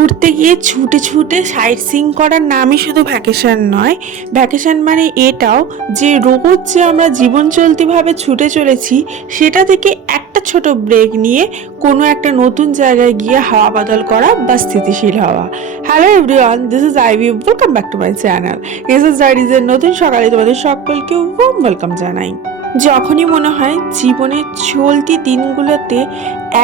ঘুরতে গিয়ে ছুটে ছুটে সাইট সিইং করার নামই শুধু ভ্যাকেশন নয়, ভ্যাকেশন মানে এটাও যে রোজ যে আমরা জীবন চলতিভাবে ছুটে চলেছি সেটা থেকে একটা ছোট ব্রেক নিয়ে কোনো একটা নতুন জায়গায় গিয়ে হাওয়া বদল করা বা স্থিতিশীল হওয়া। Hello everyone, this is Ivy, welcome back to my channel SS ডায়েরিজের নতুন সকালে তোমাদের সকলকে ওয়ার্ম ওয়েলকাম জানাই। যখনই মনে হয় জীবনের চলতি দিনগুলোতে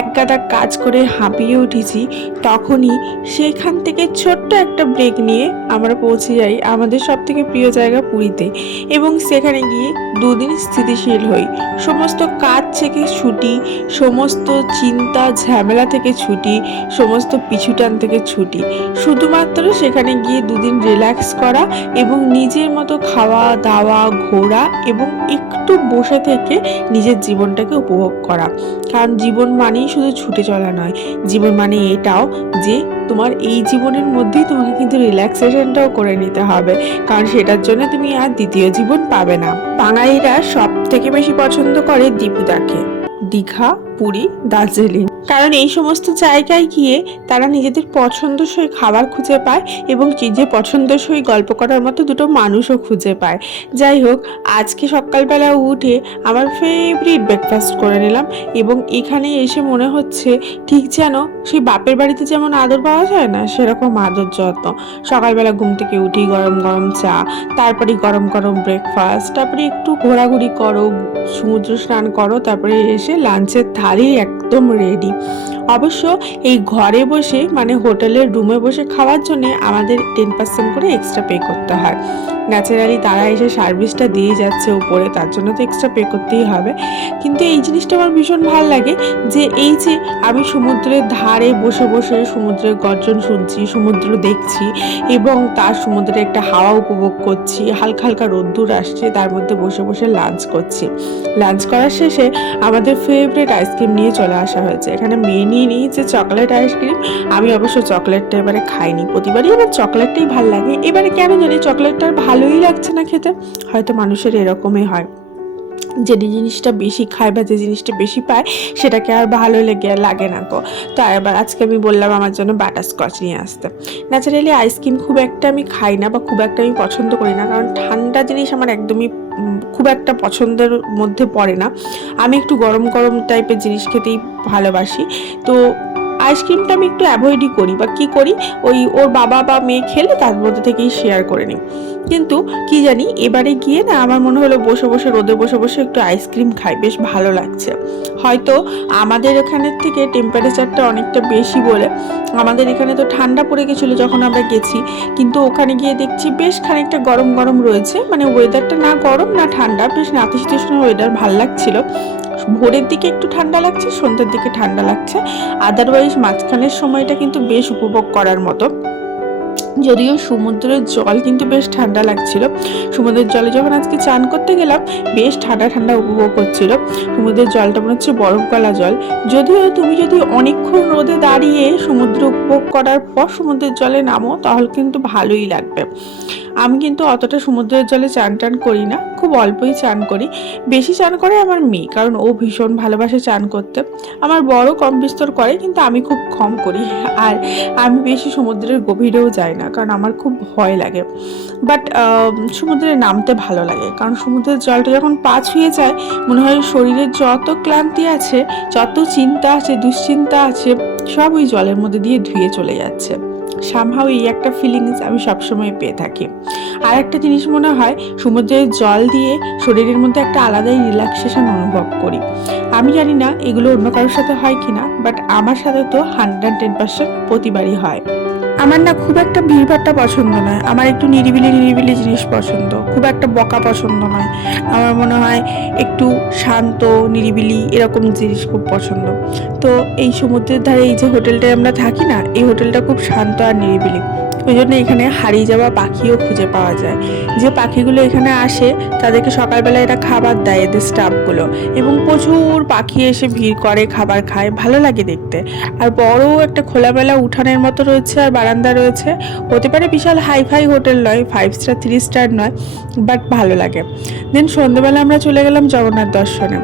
একগাদা কাজ করে হাঁপিয়ে উঠেছি, তখনই সেখান থেকে ছোট্ট একটা ব্রেক নিয়ে আমরা পৌঁছে যাই আমাদের সব থেকে প্রিয় জায়গা পুরীতে, এবং সেখানে গিয়ে দুদিন স্থিতিশীল হই। সমস্ত কাজ থেকে ছুটি, সমস্ত চিন্তা ঝামেলা থেকে ছুটি, সমস্ত পিছুটান থেকে ছুটি, শুধুমাত্র সেখানে গিয়ে দুদিন রিল্যাক্স করা এবং নিজের মতো খাওয়া দাওয়া ঘোরা এবং একটু বসে থেকে নিজের জীবনটাকে উপভোগ করা। কারণ জীবন মানেই শুধু ছুটে চলা নয়, জীবন মানে এটাও যে তোমার এই জীবনের মধ্যেই তোমাকে কিন্তু রিল্যাক্সেশনটাও করে নিতে হবে, কারণ সেটার জন্য তুমি আর দ্বিতীয় জীবন পাবে না। বাঙালিরা সব থেকে বেশি পছন্দ করে দীপুদাকে, দীঘা, পুরী, দার্জিলিং, কারণ এই সমস্ত জায়গায় গিয়ে তারা নিজেদের পছন্দসই খাবার খুঁজে পায় এবং যে পছন্দসই গল্প করার মতো দুটো মানুষও খুঁজে পায়। যাই হোক, আজকে সকালবেলা উঠে আমার ফেভারিট ব্রেকফাস্ট করে নিলাম এবং এখানে এসে মনে হচ্ছে ঠিক যেন সেই বাপের বাড়িতে যেমন আদর পাওয়া যায় না, সেরকম আদর যত্ন। সকালবেলা ঘুম থেকে উঠি, গরম গরম চা, তারপরে গরম গরম ব্রেকফাস্ট, তারপরে একটু ঘোরাঘুরি করো, সমুদ্র স্নান করো, তারপরে এসে লাঞ্চের থালি একদম রেডি। অবশ্য এই ঘরে বসে মানে হোটেলের রুমে বসে খাওয়ার জন্য আমাদের 10% করে এক্সট্রা পে করতে হয়। ন্যাচারালি তারা এসে সার্ভিসটা দিয়ে যাচ্ছে উপরে, তার জন্য তো এক্সট্রা পে করতেই হবে। কিন্তু এই জিনিসটা আমার ভীষণ ভালো লাগে যে এই যে আমি সমুদ্রের ধারে বসে বসে সমুদ্রের গর্জন শুনছি, সমুদ্র দেখছি এবং তার সমুদ্রের একটা হাওয়া উপভোগ করছি, হালকা হালকা রোদ্দুর আসছে, তার মধ্যে বসে বসে লাঞ্চ করছি। লাঞ্চ করার শেষে আমাদের ফেভারিট আইসক্রিম নিয়ে চলে আসা হয়েছে। এখানে মেয়ে নিয়ে নিয়েছে চকলেট আইসক্রিম। আমি অবশ্য চকলেটটা এবারে খাইনি, প্রতিবারই আমার চকলেটটাই ভালো লাগে, এবারে কেন জানি চকলেটটা ভালোই লাগছে না খেতে। হয়তো মানুষের এরকমই হয়, যে জিনিসটা বেশি খায় বা যে জিনিসটা বেশি পায় সেটাকে আর ভালো লাগে না গো। তো এবার আজকে আমি বললাম আমার জন্য বাটারস্কচ নিয়ে আসতে। ন্যাচারালি আইসক্রিম খুব একটা আমি খাই না বা খুব একটা আমি পছন্দ করি না, কারণ ঠান্ডা জিনিস আমার একদমই খুব একটা পছন্দের মধ্যে পড়ে না। আমি একটু গরম গরম টাইপের জিনিস খেতেই ভালোবাসি। তো আইসক্রিমটা আমি একটু অ্যাভয়েডই করি, বা কি করি, ওই ওর বাবা বা মেয়ে খেলে তার মধ্যে থেকেই শেয়ার করে নিই। কিন্তু কি জানি এবারে গিয়ে না আমার মনে হলো বসে বসে রোদে বসে বসে একটু আইসক্রিম খাই, বেশ ভালো লাগছে। হয়তো আমাদের এখানের থেকে টেম্পারেচারটা অনেকটা বেশি বলে আমাদের এখানে তো ঠান্ডা পড়ে গেছিলো যখন আমরা গেছি, কিন্তু ওখানে গিয়ে দেখছি বেশ খানিকটা গরম গরম রয়েছে, মানে ওয়েদারটা না গরম না ঠান্ডা, বেশ নাতিশীতোষ্ণ ওয়েদার, ভাল লাগছিল। ভোরের দিকে একটু ঠান্ডা লাগছে, সন্ধ্যের দিকে ঠান্ডা লাগছে, আদারওয়াইজ মাঝখানের সময়টা কিন্তু বেশ উপভোগ করার মতো। যদিও সমুদ্রের জল কিন্তু বেশ ঠান্ডা লাগছিল। সমুদ্রের জলে যখন আজকে চান করতে গেলাম বেশ ঠান্ডা ঠান্ডা উপভোগ হচ্ছিল। সমুদ্রের জলটা মনে হচ্ছে বরফ গলা জল। যদিও তুমি যদি অনেকক্ষণ রোদে দাঁড়িয়ে সমুদ্র উপভোগ করার পর সমুদ্রের জলে নামো তাহলে কিন্তু ভালোই লাগবে। আমি কিন্তু অতটা সমুদ্রের জলে চান টান করি না, খুব অল্পই চান করি। বেশি চান করে আমার মেয়ে, কারণ ও ভীষণ ভালোবাসে চান করতে। আমার বড় কম বিস্তর করে, কিন্তু আমি খুব কম করি। আর আমি বেশি সমুদ্রের গভীরেও যাই না, কারণ আমার খুব ভয় লাগে। বাট সমুদ্রে নামতে ভালো লাগে, কারণ সমুদ্রের জলটা যখন পা ছুঁয়ে যায় মনে হয় শরীরের যত ক্লান্তি আছে, যত চিন্তা আছে, দুশ্চিন্তা আছে, সব ওই জলের মধ্যে দিয়ে ধুয়ে চলে যাচ্ছে। সামহাও এই একটা ফিলিংস আমি সবসময় পেয়ে থাকি। আর একটা জিনিস মনে হয় সমুদ্রের জল দিয়ে শরীরের মধ্যে একটা আলাদাই রিল্যাক্সেশন অনুভব করি। আমি জানি না এগুলো অন্য কারোর সাথে হয় কিনা, বাট আমার সাথে তো 110% প্রতিবারই হয়। আমার না খুব একটা ভিড়ভাট্টা পছন্দ নয়, আমার একটু নিরিবিলি নিরিবিলি জিনিস পছন্দ, খুব একটা বকা পছন্দ নয়। আমার মনে হয় একটু শান্ত নিরিবিলি এরকম জিনিস খুব পছন্দ। তো এই সমুদ্রের ধারে এই যে হোটেলটায় আমরা থাকি না, এই হোটেলটা খুব শান্ত আর নিরিবিলি। ওই জন্য এখানে হারিয়ে যাওয়া পাখিও খুঁজে পাওয়া যায়। যে পাখিগুলো এখানে আসে তাদেরকে সকালবেলা এরা খাবার দেয়, এদের স্টাফগুলো, এবং প্রচুর পাখি এসে ভিড় করে, খাবার খায়, ভালো লাগে দেখতে। আর বড় একটা খোলামেলা উঠানের মতো রয়েছে আর বারান্দা রয়েছে। হতে পারে বিশাল হাইফাই হোটেল নয়, 5 স্টার 3 স্টার নয়, বাট ভালো লাগে। দেন সন্ধ্যেবেলা আমরা চলে গেলাম জগন্নাথ দর্শনে।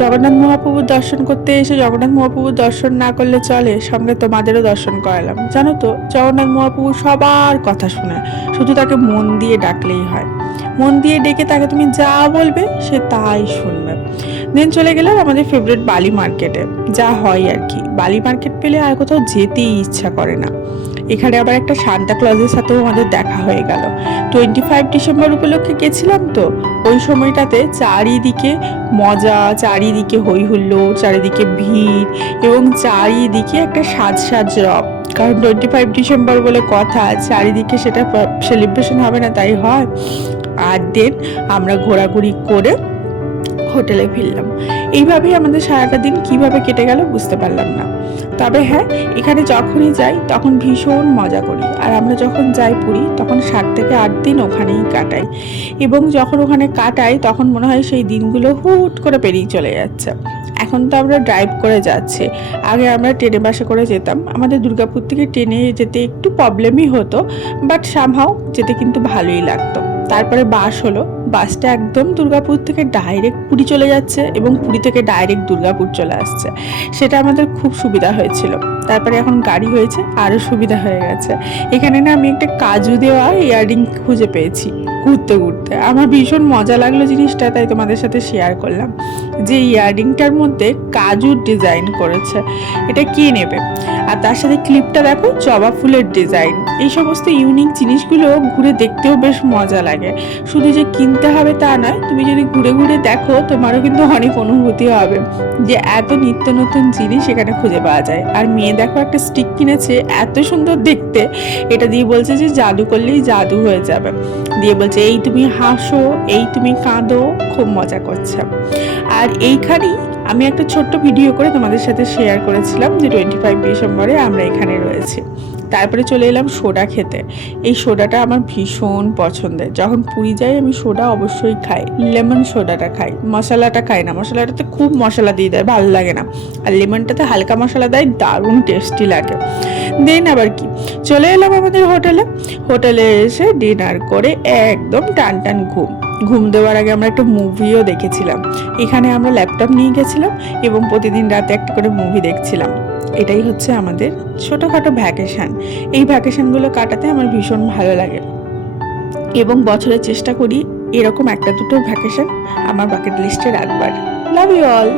জগন্নাথ মহাপ্রভুর দর্শন করতে এসে জগন্নাথ মহাপ্রভুর দর্শন না করলে চলে, সঙ্গে তোমাদেরও দর্শন করালাম। জানো তো, জগন্নাথ মহাপ্রভু সবার কথা শুনে, শুধু তাকে মন দিয়ে ডাকলেই হয়। মন দিয়ে ডেকে তাকে তুমি যা বলবে সে তাই শুনবে। দেন চলে গেলাম আমাদের ফেভারিট বালি মার্কেটে। যা হয় আর কি, বালি মার্কেট পেলে আর কোথাও যেতেই ইচ্ছা করে না। এখানে আবার একটা সান্তা ক্লজের সাথেও আমাদের দেখা হয়ে গেল। 25 ডিসেম্বর উপলক্ষে গেছিলাম তো, ওই সময়টাতে চারিদিকে মজা, চারিদিকে হই হুল্লোড়, চারিদিকে ভিড়, এবং চারিদিকে একটা সাজ সাজ রব। কারণ 25 ডিসেম্বর বলে কথা, চারিদিকে সেটা সেলিব্রেশন হবে না তাই হয়। আর দেন আমরা ঘোরাঘুরি করে হোটেলে ফিরলাম। এইভাবেই আমাদের সারাটা দিন কিভাবে কেটে গেল বুঝতে পারলাম না। তবে হ্যাঁ, এখানে যখনই যাই তখন ভীষণ মজা করি। আর আমরা যখন যাই পুরী তখন 7 থেকে 8 দিন ওখানেই কাটাই, এবং যখন ওখানে কাটাই তখন মনে হয় সেই দিনগুলো হুট করে পেরিয়ে চলে যাচ্ছে। এখন তো আমরা ড্রাইভ করে যাচ্ছি, আগে আমরা ট্রেনে বাসে করে যেতাম। আমাদের দুর্গাপুর থেকে ট্রেনে যেতে একটু প্রবলেমই হতো, বাট সামহাও যেতে কিন্তু ভালোই লাগতো। তারপরে বাস হলো, বাসটা একদম দুর্গাপুর থেকে ডাইরেক্ট পুরী চলে যাচ্ছে এবং পুরী থেকে ডাইরেক্ট দুর্গাপুর চলে আসছে। সেটা আমাদের খুব সুবিধা হয়েছিল। তারপরে এখন গাড়ি হয়েছে, আরও সুবিধা হয়ে গেছে। এখানে না আমি একটা কাজু দেওয়া ইয়াররিং খুঁজে পেয়েছি ঘুরতে ঘুরতে। আমার ভীষণ মজা লাগলো জিনিসটা, তাই তোমাদের সাথে শেয়ার করলাম। যে ইয়াররিংটার মধ্যে কাজুর ডিজাইন করেছে, এটা কে নেবে? আর তার সাথে ক্লিপটা দেখো, জবা ফুলের ডিজাইন। এই সমস্ত ইউনিক জিনিসগুলো ঘুরে দেখতেও বেশ মজা লাগে। শুধু যে কিনতে হবে তা নয়, তুমি যদি ঘুরে ঘুরে দেখো তোমারও কিন্তু অনেক অনুভূতি হবে যে এত নিত্য নতুন জিনিস এখানে খুঁজে পাওয়া যায়। আর মেয়ে দেখো একটা স্টিক কিনেছে, এত সুন্দর দেখতে। এটা দিয়ে বলছে যে জাদু করলেই জাদু হয়ে যাবে। দিয়ে বলছে এই তুমি হাসো, এই তুমি কাঁদো, খুব মজা করছে। আর এইখানেই আমি একটা ছোট্ট ভিডিও করে তোমাদের সাথে শেয়ার করেছিলাম যে 25 ডিসেম্বরে আমরা এখানে রয়েছি। তারপরে চলে এলাম সোডা খেতে। এই সোডাটা আমার ভীষণ পছন্দের। যখন পুরী যাই আমি সোডা অবশ্যই খাই, লেমন সোডাটা খাই, মশলাটা খাই না। মশলাটাতে খুব মশলা দিয়ে দেয়, ভালো লাগে না। আর লেমনটাতে হালকা মশলা দেয়, দারুণ টেস্টি লাগে। দেন আবার কি, চলে এলাম আমাদের হোটেলে এসে ডিনার করে একদম টান টান ঘুম দেওয়ার আগে আমরা একটা মুভিও দেখেছিলাম। এখানে আমরা ল্যাপটপ নিয়ে গেছিলাম এবং প্রতিদিন রাতে একটা করে মুভি দেখছিলাম। এটাই হচ্ছে আমাদের ছোটোখাটো ভ্যাকেশন। এই ভ্যাকেশনগুলো কাটাতে আমার ভীষণ ভালো লাগে, এবং বছরে চেষ্টা করি এরকম একটা দুটো ভ্যাকেশন আমার বাকেট লিস্টে রাখবার। Love you all.